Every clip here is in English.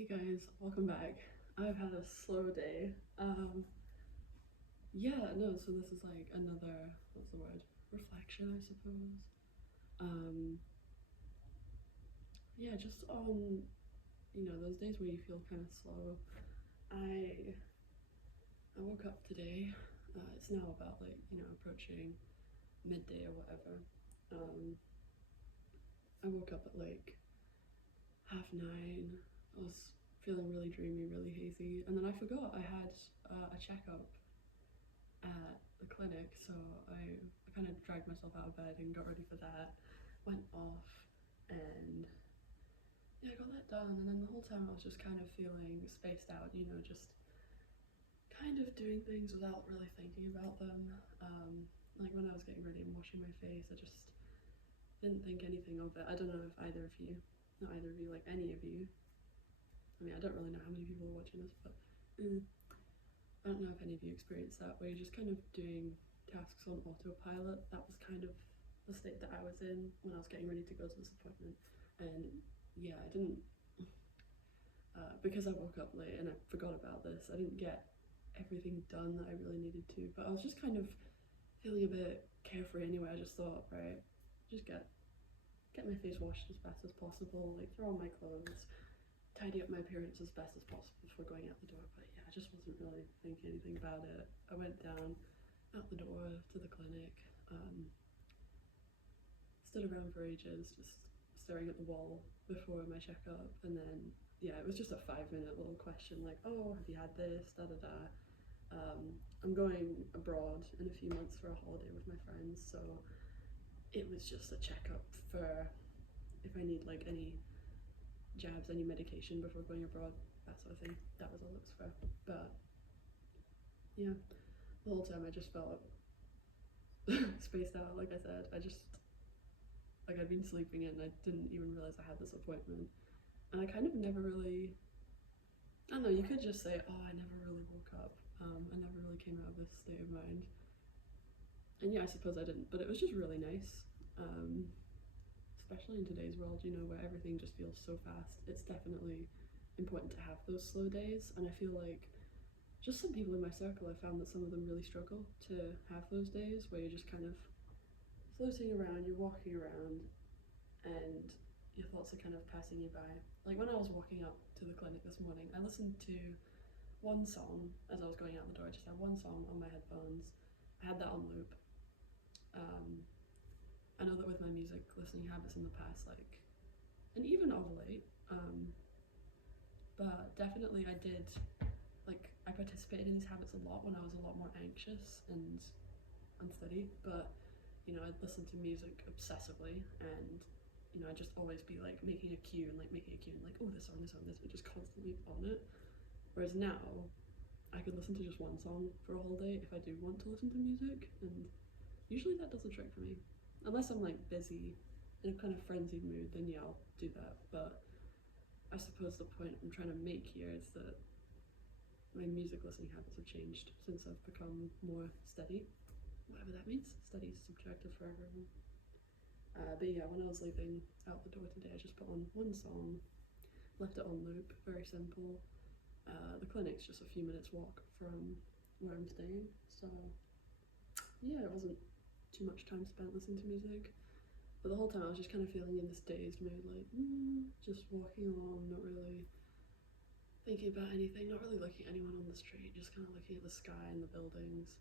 Hey guys, welcome back. I've had a slow day. Yeah, no, so this is like another, what's the word? Reflection, I suppose. Um, yeah, just on, those days where you feel kind of slow. I I woke up today. It's now about like, approaching midday or whatever. Um, I woke up at like 9:30. I was feeling really dreamy, really hazy, and then I forgot I had a checkup at the clinic, so I kind of dragged myself out of bed and got ready for that, went off, and yeah, I got that done. And then the whole time I was just kind of feeling spaced out, just kind of doing things without really thinking about them. Like when I was getting ready and washing my face, I just didn't think anything of it. I don't know if either of you, not either of you, like any of you. I mean, I don't really know how many people are watching this, but I don't know if any of you experienced that, where you're just kind of doing tasks on autopilot. That was kind of the state that I was in when I was getting ready to go to this appointment. And yeah, I didn't, because I woke up late and I forgot about this, I didn't get everything done that I really needed to. But I was just kind of feeling a bit carefree anyway. I just thought, right, just get my face washed as best as possible, like throw on my clothes, tidy up my appearance as best as possible before going out the door. But yeah, I just wasn't really thinking anything about it. I went down out the door to the clinic, stood around for ages, just staring at the wall before my checkup, and then yeah, it was just a 5 minute little question like, oh, have you had this? Da da da. I'm going abroad in a few months for a holiday with my friends, so it was just a checkup for if I need like any jabs, any medication before going abroad, that sort of thing. That was all it was for. But yeah, the whole time I just felt spaced out. Like I said, I just like I'd been sleeping in and I didn't even realize I had this appointment. And I kind of never really, I don't know, you could just say, oh, I never really woke up. I never really came out of this state of mind. And yeah, I suppose I didn't, but it was just really nice. Especially in today's world, where everything just feels so fast. It's definitely important to have those slow days. And I feel like just some people in my circle, I found that some of them really struggle to have those days where you're just kind of floating around, you're walking around, and your thoughts are kind of passing you by. Like when I was walking up to the clinic this morning, I listened to one song as I was going out the door. I just had one song on my headphones. I had that on loop. I know that with my music listening habits in the past, like, and even of late, but definitely I did, like, I participated in these habits a lot when I was a lot more anxious and unsteady. But I'd listen to music obsessively, and I'd just always be like making a cue and like oh, this song, and just constantly on it. Whereas now I could listen to just one song for a whole day if I do want to listen to music, and usually that does a trick for me. Unless I'm like busy in a kind of frenzied mood, then yeah, I'll do that. But I suppose the point I'm trying to make here is that my music listening habits have changed since I've become more steady, whatever that means. Steady is subjective for everyone. But yeah, when I was leaving out the door today, I just put on one song, left it on loop, very simple. The clinic's just a few minutes walk from where I'm staying, so yeah, it wasn't too much time spent listening to music. But the whole time I was just kind of feeling in this dazed mood, like just walking along, not really thinking about anything, not really looking at anyone on the street, just kind of looking at the sky and the buildings.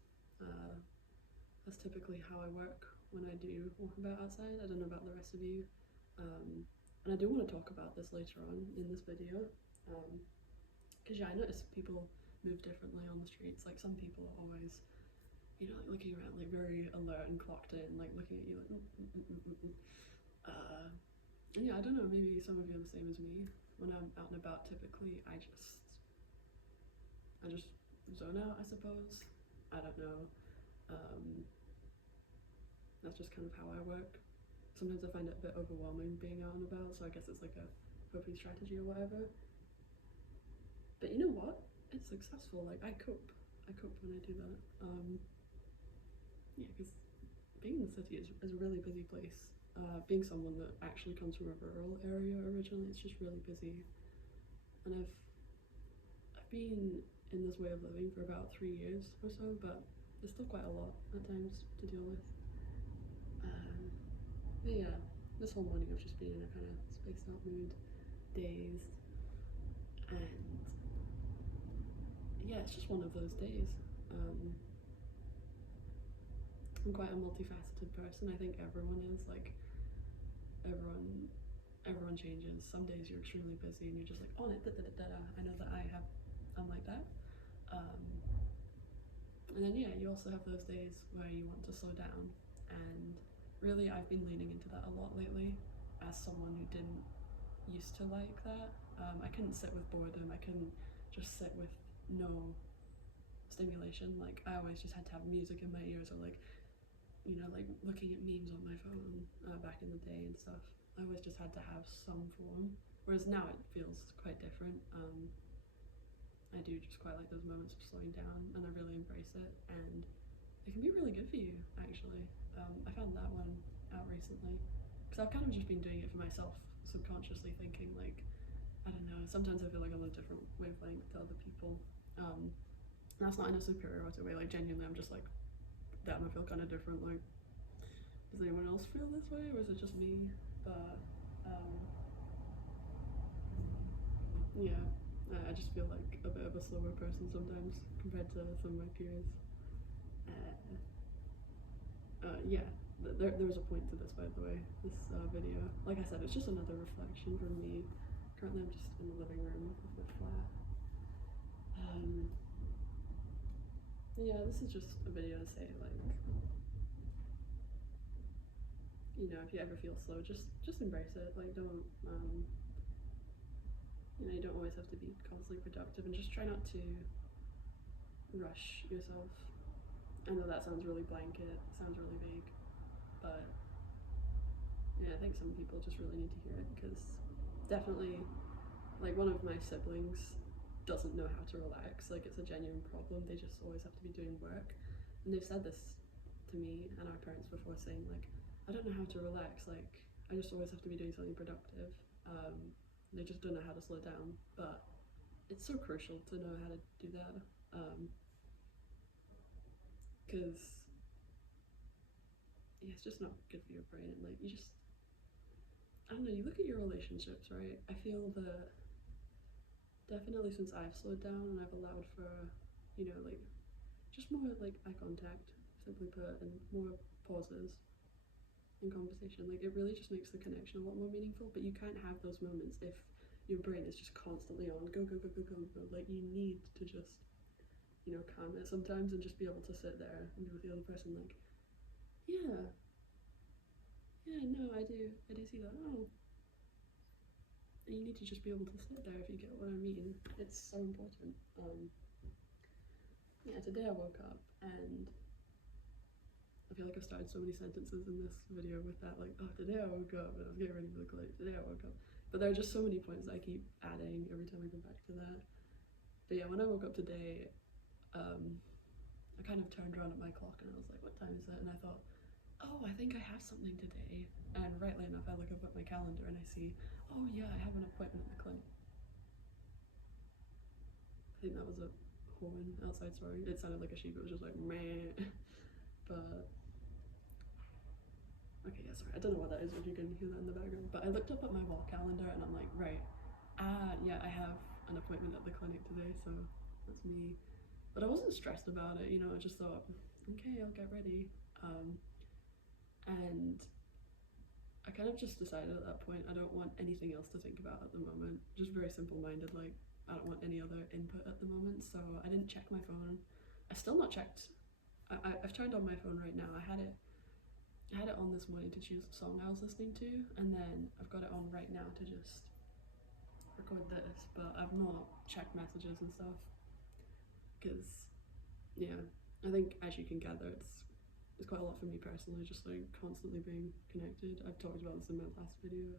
That's typically how I work when I do walk about outside. I don't know about the rest of you. And I do want to talk about this later on in this video. Because yeah, I notice people move differently on the streets. Like some people are always, like looking around, like very alert and clocked in, like looking at you like, and yeah, I don't know, maybe some of you are the same as me. When I'm out and about, typically I just zone out, I suppose. I don't know. That's just kind of how I work. Sometimes I find it a bit overwhelming being out and about, so I guess it's like a coping strategy or whatever. But you know what? It's successful. Like I cope when I do that. Yeah, because being in the city is a really busy place. Being someone that actually comes from a rural area originally, it's just really busy. and I've been in this way of living for about 3 years or so, but there's still quite a lot at times to deal with. But yeah, this whole morning I've just been in a kind of spaced out mood, dazed, and yeah, it's just one of those days. I'm quite a multifaceted person. I think everyone is, like, everyone changes. Some days you're extremely busy and you're just like on it, I know that I'm like that. And then yeah, you also have those days where you want to slow down, and really I've been leaning into that a lot lately as someone who didn't used to like that. I couldn't sit with boredom, I couldn't just sit with no stimulation. Like, I always just had to have music in my ears, or like, you know, like looking at memes on my phone back in the day and stuff. I always just had to have some form, whereas now it feels quite different. I do just quite like those moments of slowing down, and I really embrace it, and it can be really good for you, actually. I found that one out recently, because I've kind of just been doing it for myself, subconsciously thinking, like, I don't know, sometimes I feel like I'm on a different wavelength to other people. That's not in a superiority way, like, genuinely I'm just like, damn, I feel kind of different, like, does anyone else feel this way, or is it just me? But yeah, I just feel like a bit of a slower person sometimes compared to some of my peers. Yeah, there was a point to this, by the way, this video. Like I said, it's just another reflection from me. Currently I'm just in the living room of my flat. Yeah, this is just a video to say, like, you know, if you ever feel slow, just embrace it. Like, don't you know, you don't always have to be constantly productive, and just try not to rush yourself. I know that sounds really blanket, sounds really vague, but yeah, I think some people just really need to hear it, because definitely, like, one of my siblings doesn't know how to relax. Like, it's a genuine problem. They just always have to be doing work, and they've said this to me and our parents before, saying, like, I don't know how to relax, like, I just always have to be doing something productive. They just don't know how to slow down, but it's so crucial to know how to do that, because yeah, it's just not good for your brain. Like, you just, I don't know, you look at your relationships, right? I feel that definitely since I've slowed down and I've allowed for, you know, like, just more like eye contact, simply put, and more pauses in conversation, like, it really just makes the connection a lot more meaningful. But you can't have those moments if your brain is just constantly on go go go go go go. Like, you need to just, you know, calm it sometimes and just be able to sit there and be with the other person, like, yeah, no, I do see that. Oh, and you need to just be able to sit there, if you get what I mean. It's so important. Yeah, today I woke up and I feel like I've started so many sentences in this video with that, like, oh, today I woke up and I was getting ready for the clinic, today I woke up. But there are just so many points that I keep adding every time I go back to that. But yeah, when I woke up today, I kind of turned around at my clock and I was like, what time is it? And I thought, oh, I think I have something today. And rightly enough, I look up at my calendar and I see, oh yeah, I have an appointment at the clinic. I think that was a horn outside, sorry. It sounded like a sheep, it was just like, meh. But okay, yeah, sorry, I don't know what that is, if you can hear that in the background, but I looked up at my wall calendar and I'm like, right, yeah, I have an appointment at the clinic today, so that's me. But I wasn't stressed about it, you know, I just thought, okay, I'll get ready. And I kind of just decided at that point, I don't want anything else to think about at the moment, just very simple-minded, like, I don't want any other input at the moment, so I didn't check my phone. I still not checked, I've turned on my phone right now. I had it on this morning to choose the song I was listening to, and then I've got it on right now to just record this, but I've not checked messages and stuff, because yeah, I think, as you can gather, it's quite a lot for me personally, just like constantly being connected. I've talked about this in my last video,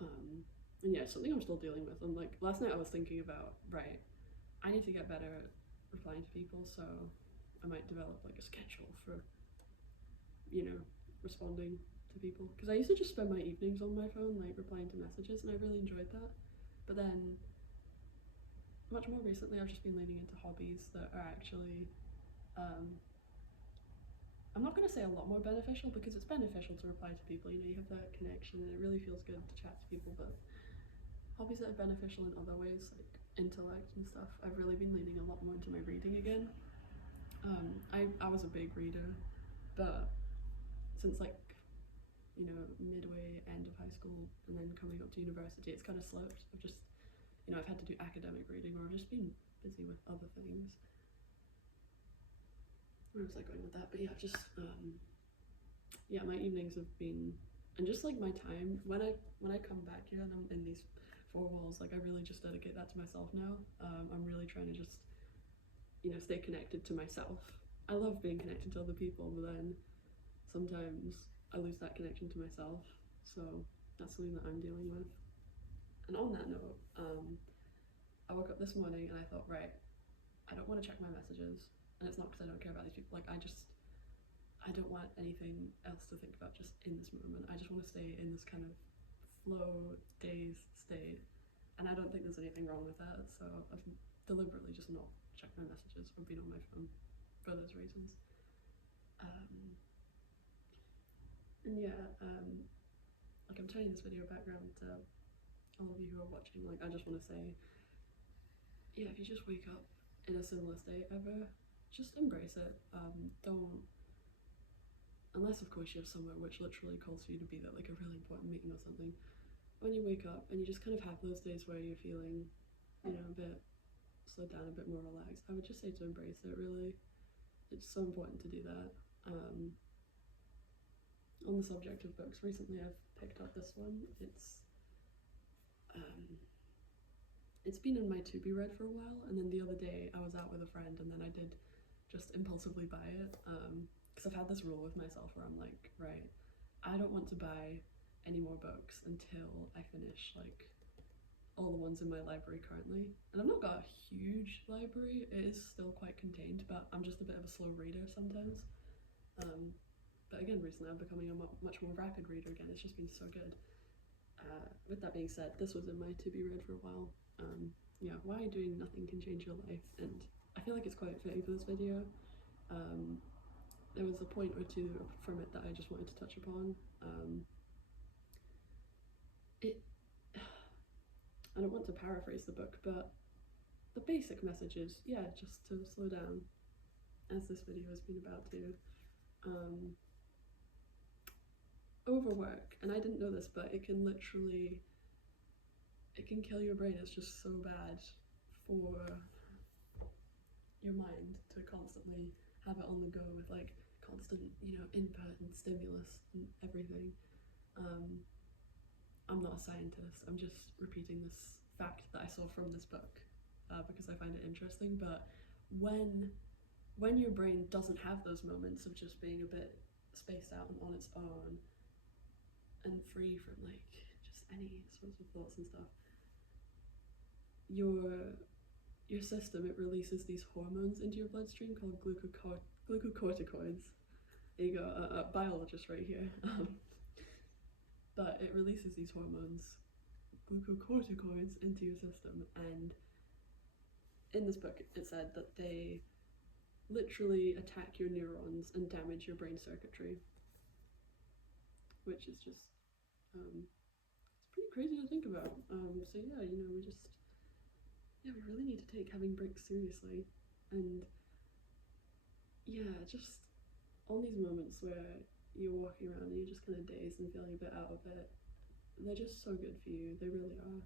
and yeah, it's something I'm still dealing with. And like, last night I was thinking about, right, I need to get better at replying to people, so I might develop like a schedule for, you know, responding to people, because I used to just spend my evenings on my phone, like, replying to messages, and I really enjoyed that. But then much more recently, I've just been leaning into hobbies that are actually, I'm not going to say a lot more beneficial, because it's beneficial to reply to people, you know, you have that connection and it really feels good to chat to people, but hobbies that are beneficial in other ways, like intellect and stuff, I've really been leaning a lot more into my reading again. I was a big reader, but since like, you know, midway end of high school and then coming up to university, it's kind of slipped. I've just, you know, I've had to do academic reading, or I've just been busy with other things. Where was I going with that? But yeah, just yeah, my evenings have been, and just like my time when I come back here and I'm in these four walls, like I really just dedicate that to myself now. I'm really trying to just, you know, stay connected to myself. I love being connected to other people, but then sometimes I lose that connection to myself. So that's something that I'm dealing with. And on that note, I woke up this morning and I thought, right, I don't want to check my messages, and it's not because I don't care about these people. Like I don't want anything else to think about just in this moment. I just want to stay in this kind of flow dazed state, and I don't think there's anything wrong with that. So I've deliberately just not checked my messages or been on my phone for those reasons. And yeah, like I'm turning this video background to all of you who are watching. Like I just want to say, yeah, if you just wake up in a similar state ever, just embrace it. Don't, unless of course you have somewhere which literally calls for you to be there, like a really important meeting or something. When you wake up and you just kind of have those days where you're feeling, you know, a bit slowed down, a bit more relaxed, I would just say to embrace it, really. It's so important to do that. On the subject of books, recently I've picked up this one. It's been in my to be read for a while, and then the other day I was out with a friend and then I did just impulsively buy it, because I've had this rule with myself where I'm like, right, I don't want to buy any more books until I finish like all the ones in my library currently. And I've not got a huge library, it is still quite contained, but I'm just a bit of a slow reader sometimes. But again, recently I'm becoming a much more rapid reader again. It's just been so good. With that being said, this was in my to be read for a while. Yeah, why doing nothing can change your life, and I feel like it's quite fitting for this video. There was a point or two from it that I just wanted to touch upon. I don't want to paraphrase the book, but the basic message is, yeah, just to slow down, as this video has been about to. Overwork, and I didn't know this, but it can kill your brain. It's just so bad for your mind to constantly have it on the go with like constant, you know, input and stimulus and everything. I'm not a scientist, I'm just repeating this fact that I saw from this book, because I find it interesting. But when your brain doesn't have those moments of just being a bit spaced out and on its own and free from like just any sorts of thoughts and stuff, your system, it releases these hormones into your bloodstream called glucocorticoids. There you go, a biologist right here. But it releases these hormones, glucocorticoids, into your system, and in this book it said that they literally attack your neurons and damage your brain circuitry, which is just it's pretty crazy to think about. So yeah, you know, we really need to take having breaks seriously. And yeah, just on these moments where you're walking around and you're just kind of dazed and feeling a bit out of it, they're just so good for you. They really are.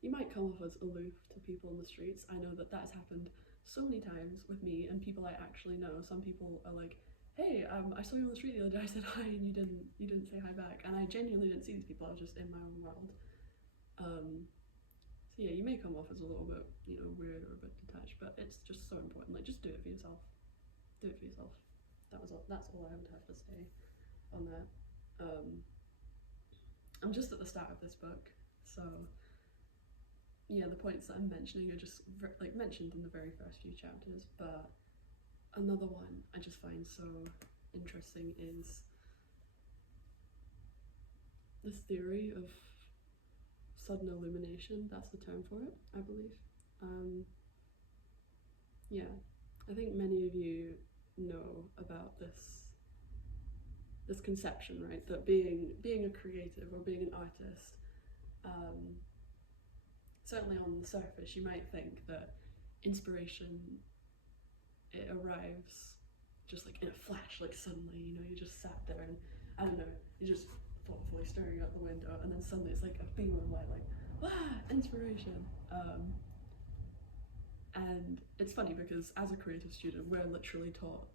You might come off as aloof to people in the streets. I know that has happened so many times with me and people I actually know. Some people are like, hey, I saw you on the street the other day, I said hi and you didn't say hi back, and I genuinely didn't see these people. I was just in my own world. So yeah, you may come off as a little bit, you know, weird or a bit detached, but it's just so important. Like, just do it for yourself. Do it for yourself. That's all I would have to say on that. I'm just at the start of this book, so yeah, the points that I'm mentioning are just like mentioned in the very first few chapters. But another one I just find so interesting is this theory of sudden illumination. That's the term for it, I believe. Yeah, I think many of you know about this conception, right? That being a creative or being an artist, um, certainly on the surface, you might think that inspiration, it arrives just like in a flash, like suddenly, you just sat there and I don't know, you're just thoughtfully staring out the window, and then suddenly it's like a beam of light, like inspiration. And it's funny because as a creative student, we're literally taught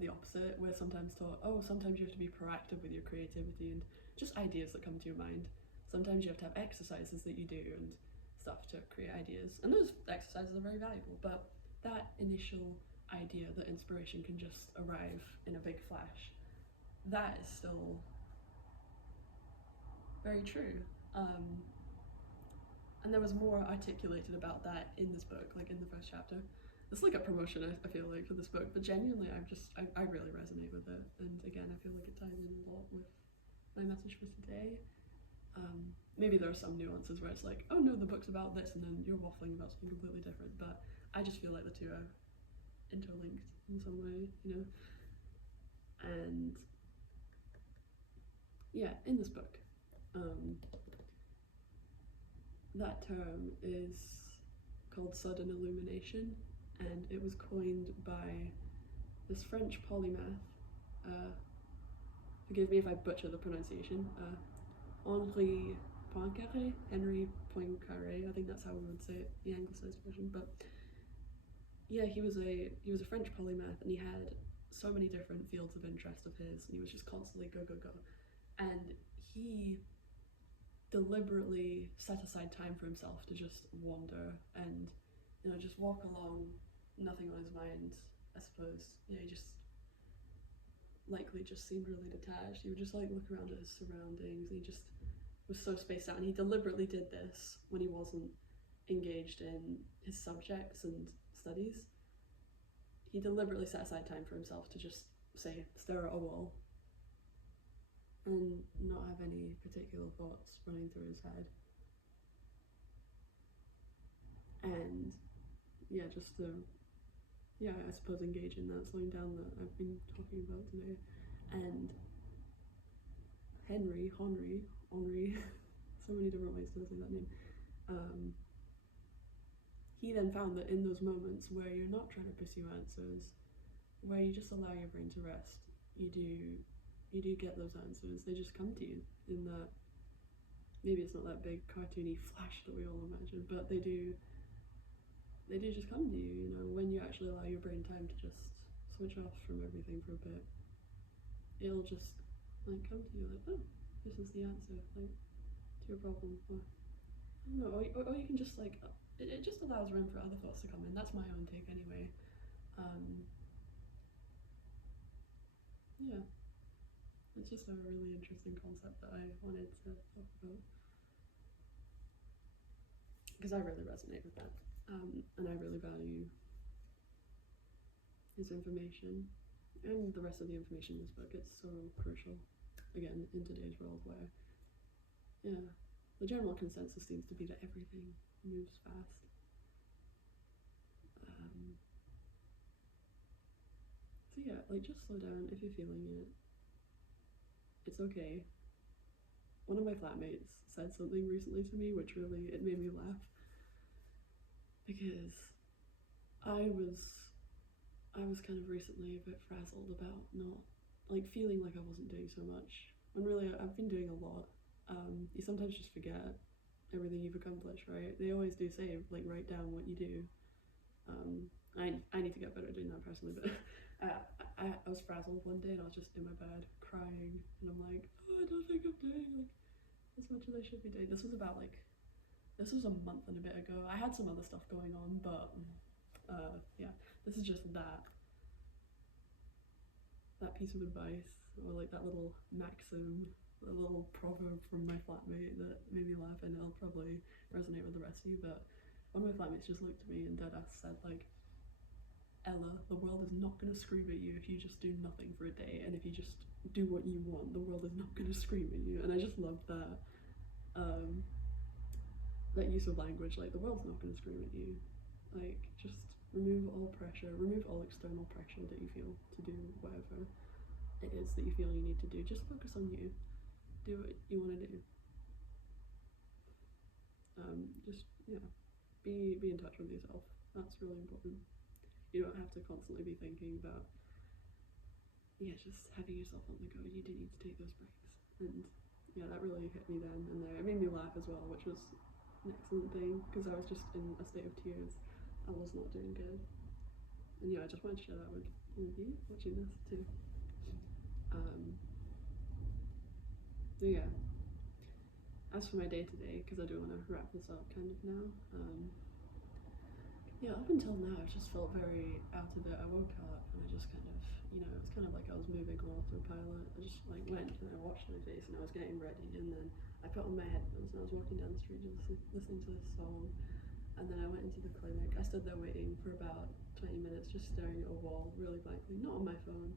the opposite. We're sometimes taught, oh, sometimes you have to be proactive with your creativity and just ideas that come to your mind. Sometimes you have to have exercises that you do and stuff to create ideas. And those exercises are very valuable, but that initial idea that inspiration can just arrive in a big flash, that is still very true. And there was more articulated about that in this book, like in the first chapter. It's like a promotion, I feel like, for this book, but genuinely, I really resonate with it. And again, I feel like it ties in a lot with my message for today. Maybe there are some nuances where it's like, oh no, the book's about this, and then you're waffling about something completely different, but I just feel like the two are interlinked in some way, And yeah, in this book, that term is called sudden illumination, and it was coined by this French polymath. Forgive me if I butcher the pronunciation. Henri Poincaré, Henry Poincaré. I think that's how we would say it, the anglicized version. But yeah, he was a French polymath, and he had so many different fields of interest of his, and he was just constantly go go go. And he deliberately set aside time for himself to just wander and just walk along, nothing on his mind, I suppose. He just likely just seemed really detached. He would just like look around at his surroundings, and he just was so spaced out, and he deliberately did this when he wasn't engaged in his subjects and studies. He deliberately set aside time for himself to just say stare at a wall and not have any particular thoughts running through his head. And yeah, just to I suppose engage in that slowing down that I've been talking about today. And Henry, so many different ways to say that name. He then found that in those moments where you're not trying to pursue answers, where you just allow your brain to rest, you do get those answers. They just come to you in that. Maybe it's not that big cartoony flash that we all imagine, but they do just come to you, when you actually allow your brain time to just switch off from everything for a bit. It'll just like come to you like, oh, this is the answer, like, to your problem. Or, I don't know, or you can just like, it just allows room for other thoughts to come in. That's my own take anyway. Yeah, it's just a really interesting concept that I wanted to talk about, because I really resonate with that, and I really value his information and the rest of the information in this book. It's so crucial, again, in today's world where, the general consensus seems to be that everything moves fast. So yeah, like, just slow down if you're feeling it. It's okay. One of my flatmates said something recently to me which really, it made me laugh, because I was kind of recently a bit frazzled about not, like, feeling like I wasn't doing so much, when really I've been doing a lot. You sometimes just forget everything you've accomplished, right? They always do say, like, write down what you do. I need to get better at doing that personally, but I was frazzled one day, and I was just in my bed crying, and I'm like, oh, I don't think I'm doing like as much as I should be doing. This was a month and a bit ago. I had some other stuff going on, but yeah, this is just that piece of advice, or like that little maxim, a little proverb from my flatmate that made me laugh, and it'll probably resonate with the rest of you. But one of my flatmates just looked at me and deadass said, like, Ella, the world is not going to scream at you if you just do nothing for a day, and if you just do what you want, the world is not going to scream at you. And I just loved that. that use of language, like the world's not going to scream at you. Like, just remove all pressure, remove all external pressure that you feel to do whatever it is that you feel you need to do. Just focus on you. Do what you want to do. Just be in touch with yourself. That's really important. You don't have to constantly be thinking about just having yourself on the go. You do need to take those breaks. And that really hit me then and there. It made me laugh as well, which was an excellent thing, because I was just in a state of tears. I was not doing good. And I just wanted to share that with all of you watching this too. As for my day today, because I do want to wrap this up kind of now, up until now I've just felt very out of it. I woke up and I just kind of, it's kind of like I was moving on autopilot. I just like went and I washed my face and I was getting ready, and then I put on my headphones and I was walking down the street just listening to this song, and then I went into the clinic. I stood there waiting for about 20 minutes, just staring at a wall really blankly, not on my phone,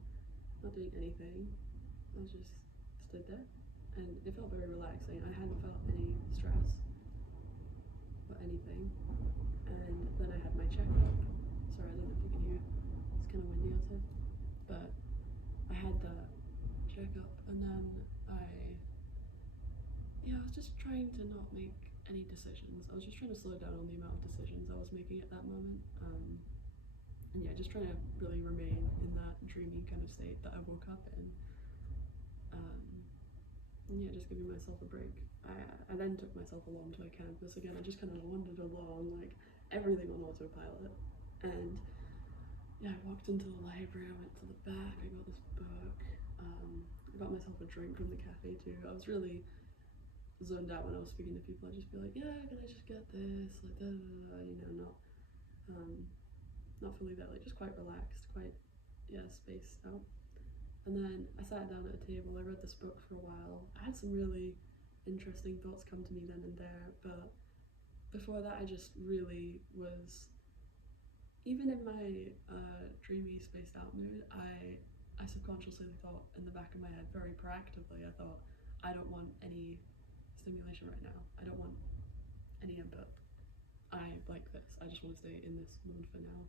not doing anything. I just stood there and it felt very relaxing. I hadn't felt any stress or anything. And then I had my checkup. Sorry, I don't know if you can hear. It's kind of windy outside. But I had that checkup, and then I was just trying to not make any decisions. I was just trying to slow down on the amount of decisions I was making at that moment. Just trying to really remain in that dreamy kind of state that I woke up in. Just giving myself a break. I then took myself along to a campus again. I just kind of wandered along, like everything on autopilot. And I walked into the library, I went to the back, I got this book. I got myself a drink from the cafe too. I was really zoned out when I was speaking to people. I'd just be like, can I just get this? Like, not fully there, like just quite relaxed, quite, spaced out. And then I sat down at a table, I read this book for a while. I had some really interesting thoughts come to me then and there, but before that I just really was, even in my dreamy, spaced out mood, I subconsciously thought in the back of my head, very proactively, I thought, I don't want any stimulation right now. I don't want any input. I like this. I just want to stay in this mode for now.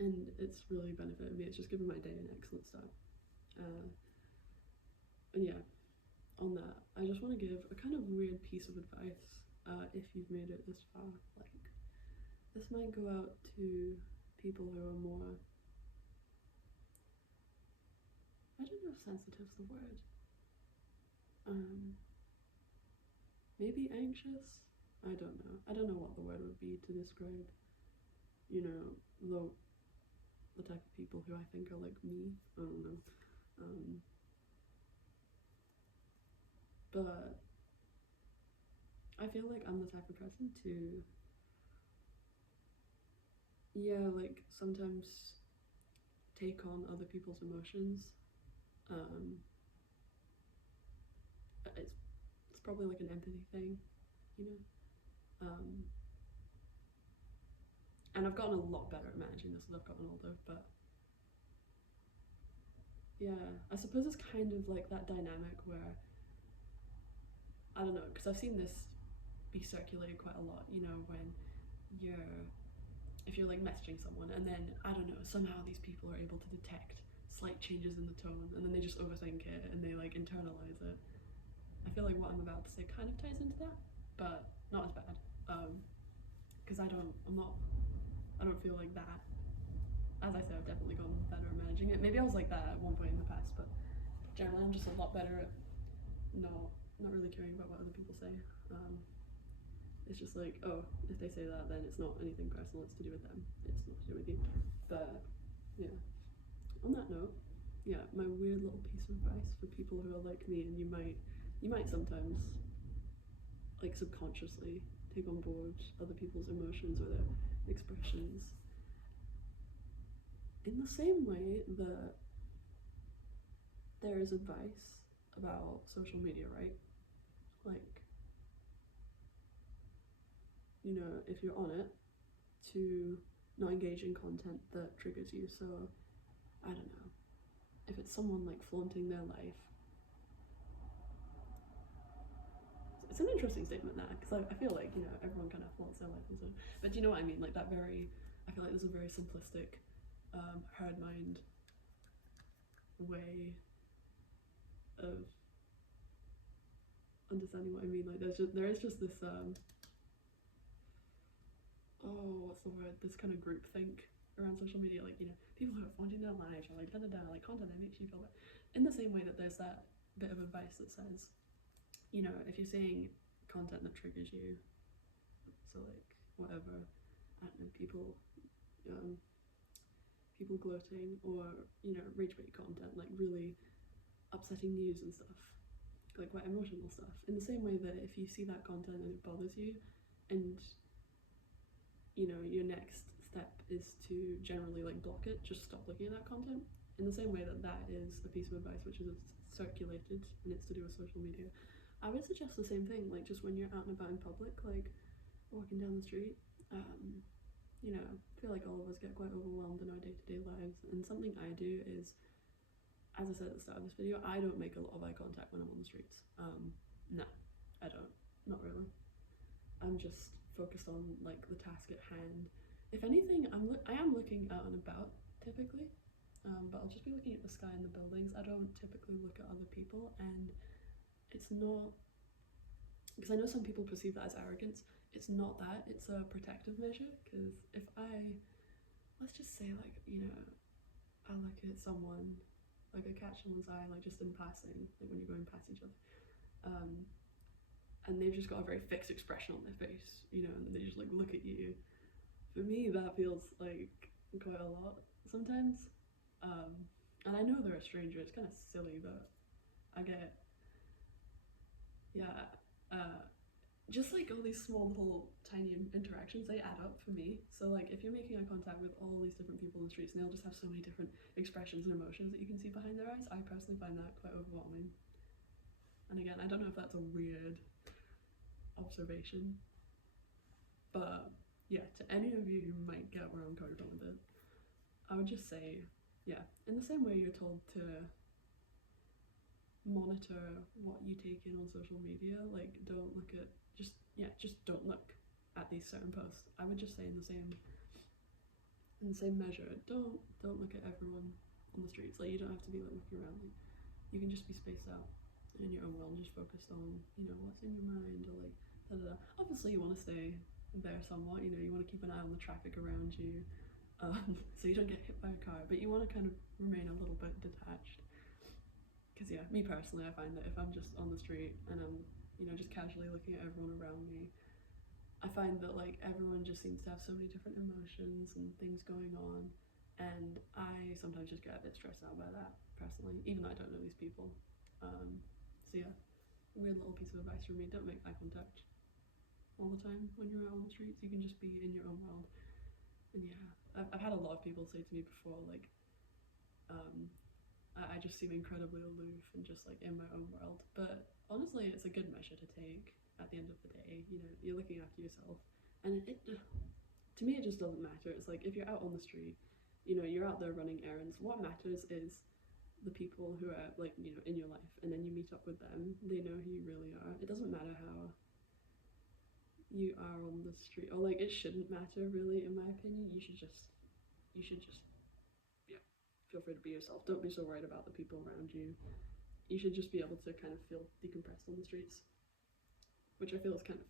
And it's really benefited me. It's just given my day an excellent start. On that, I just want to give a kind of weird piece of advice. If you've made it this far, like, this might go out to people who are more, I don't know if sensitive's the word. Maybe anxious? I don't know. I don't know what the word would be to describe, the type of people who I think are like me. I don't know. But I feel like I'm the type of person to, like sometimes take on other people's emotions. It's probably like an empathy thing, and I've gotten a lot better at managing this as I've gotten older, but I suppose it's kind of like that dynamic where, I don't know, because I've seen this be circulated quite a lot, when if you're like messaging someone and then, I don't know, somehow these people are able to detect slight changes in the tone and then they just overthink it and they like internalize it. I feel like what I'm about to say kind of ties into that, but not as bad, because I don't feel like that. As I said, I've definitely gotten better at managing it. Maybe I was like that at one point in the past, but generally I'm just a lot better at not really caring about what other people say. It's just like, oh, if they say that, then it's not anything personal, it's to do with them, it's not to do with you. But on that note, my weird little piece of advice for people who are like me, and you might sometimes like subconsciously take on board other people's emotions or their expressions, in the same way that there is advice about social media, right? Like, if you're on it, to not engage in content that triggers you. So, I don't know, if it's someone like flaunting their life, it's an interesting statement there, because I feel like, you know, everyone kind of wants their life and so, but do you know what I mean? Like that very, I feel like there's a very simplistic, herd mind way of understanding what I mean. Like there is just this oh, what's the word? This kind of group think around social media, like, you know, people who are flaunting their lives, or like da da da, like content that makes you feel better. In the same way that there's that bit of advice that says, you know, if you're seeing content that triggers you, so like whatever, I don't know, people gloating, or, you know, rage bait content, like really upsetting news and stuff, like quite emotional stuff. In the same way that if you see that content and it bothers you, and, you know, your next step is to generally like block it, just stop looking at that content. In the same way that that is a piece of advice which is circulated and it's to do with social media, I would suggest the same thing, like just when you're out and about in public, like walking down the street. You know, I feel like all of us get quite overwhelmed in our day-to-day lives, and something I do is, as I said at the start of this video, I don't make a lot of eye contact when I'm on the streets. No, I don't, not really. I'm just focused on like the task at hand. If anything, I am looking out and about typically, but I'll just be looking at the sky and the buildings. I don't typically look at other people, and it's not, because I know some people perceive that as arrogance. It's not that, it's a protective measure, because if let's just say, like, you know, I look at someone, like I catch someone's eye, like just in passing, like when you're going past each other, and they've just got a very fixed expression on their face, you know, and they just like look at you. For me, that feels like quite a lot sometimes. And I know they're a stranger, it's kind of silly, but I get, yeah, just like all these small little tiny interactions, they add up for me. So like if you're making eye contact with all these different people in the streets, and they'll just have so many different expressions and emotions that you can see behind their eyes, I personally find that quite overwhelming. And again, I don't know if that's a weird observation, but yeah, to any of you who might get where I'm coming from with it, I would just say, yeah, in the same way you're told to monitor what you take in on social media, like don't look at, just don't look at these certain posts. I would just say in the same measure, don't look at everyone on the streets. Like you don't have to be like looking around, like you can just be spaced out in your own world and just focused on, you know, what's in your mind, or like da da da. Obviously you want to stay there somewhat, you know, you want to keep an eye on the traffic around you, so you don't get hit by a car, but you want to kind of remain a little bit detached. Because yeah, me personally, I find that if I'm just on the street and I'm, you know, just casually looking at everyone around me, I find that like everyone just seems to have so many different emotions and things going on, and I sometimes just get a bit stressed out by that personally, even though I don't know these people. So yeah, weird little piece of advice from me: don't make eye contact all the time when you're out on the streets. You can just be in your own world. And yeah, I've had a lot of people say to me before, like, I just seem incredibly aloof and just like in my own world. But honestly, it's a good measure to take at the end of the day. You know, you're looking after yourself, and to me, it just doesn't matter. It's like if you're out on the street, you know, you're out there running errands. What matters is the people who are like, you know, in your life, and then you meet up with them. They know who you really are. It doesn't matter how you are on the street, or like it shouldn't matter really, in my opinion. You should just yeah, feel free to be yourself. Don't be so worried about the people around you. You should just be able to kind of feel decompressed on the streets, which I feel is kind of,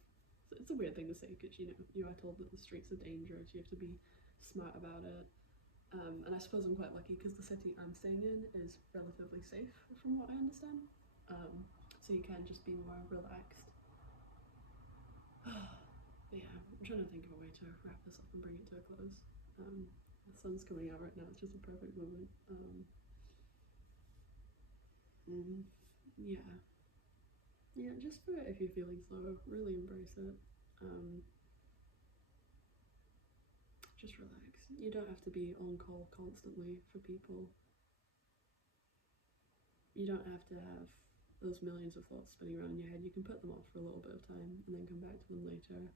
it's a weird thing to say, because, you know, you are told that the streets are dangerous, you have to be smart about it. And I suppose I'm quite lucky because the city I'm staying in is relatively safe from what I understand. So you can just be more relaxed. But yeah, I'm trying to think of a way to wrap this up and bring it to a close. The sun's coming out right now, it's just a perfect moment. Yeah. Yeah, just for if you're feeling slow, really embrace it. Just relax. You don't have to be on call constantly for people. You don't have to have those millions of thoughts spinning around in your head. You can put them off for a little bit of time and then come back to them later.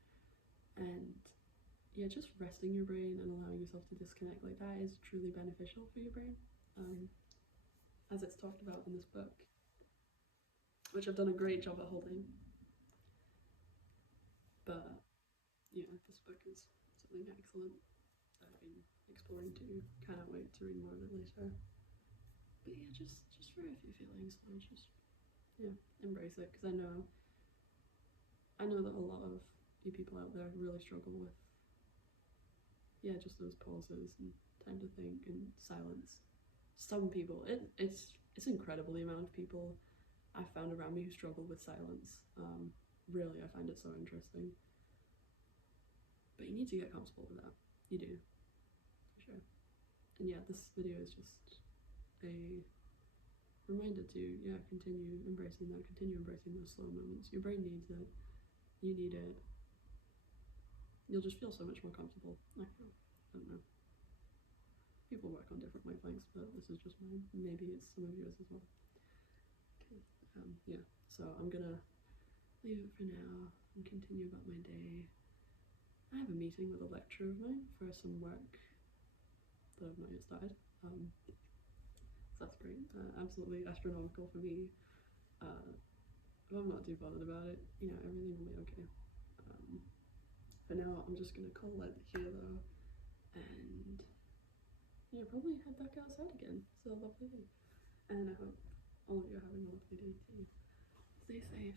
And yeah, just resting your brain and allowing yourself to disconnect like that is truly beneficial for your brain, as it's talked about in this book, which I've done a great job at holding. But yeah, this book is something excellent that I've been exploring too. Cannot wait to read more of it later. But yeah, just very few feelings. So just yeah, embrace it, because I know that a lot of you people out there really struggle with yeah, just those pauses and time to think and silence. Some people, it's incredible the amount of people I found around me who struggle with silence. Really, I find it so interesting. But you need to get comfortable with that. You do, for sure. And yeah, this video is just a reminder to continue embracing that, continue embracing those slow moments. Your brain needs it. You need it. You'll just feel so much more comfortable. I feel. I don't know. People work on different wavelengths, but this is just mine. Maybe it's some of yours as well. Okay. Yeah. So I'm gonna leave it for now and continue about my day. I have a meeting with a lecturer of mine for some work that I've not yet started. So that's great. Absolutely astronomical for me. But I'm not too bothered about it. Everything will be okay. For now, I'm just gonna call it here though, and probably head back outside again. It's a lovely day, and I hope all of you are having a lovely day too. Stay safe.